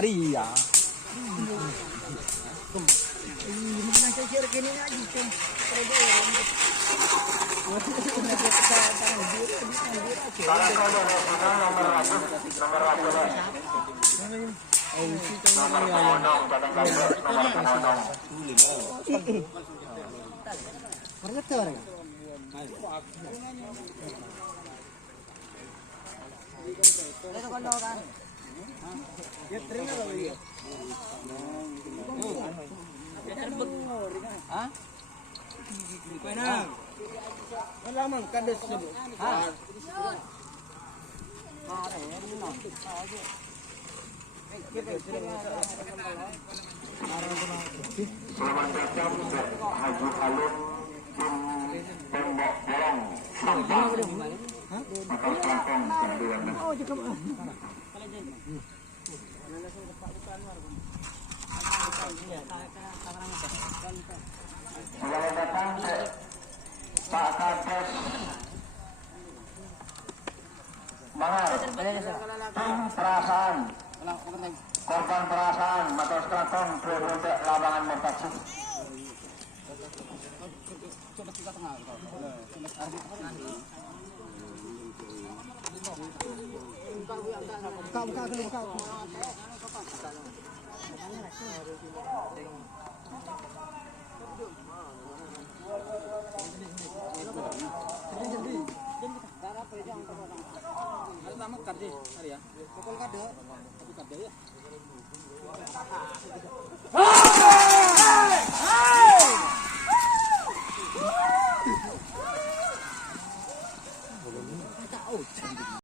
Iya. Selamat datang Haji Alun tim Tembok Borong Sampang atas kampung Kebuana. Selamat datang Pak Kades Mangar tim perasaan korban perasaan Matos Kraton Prodek Labangan Merpati.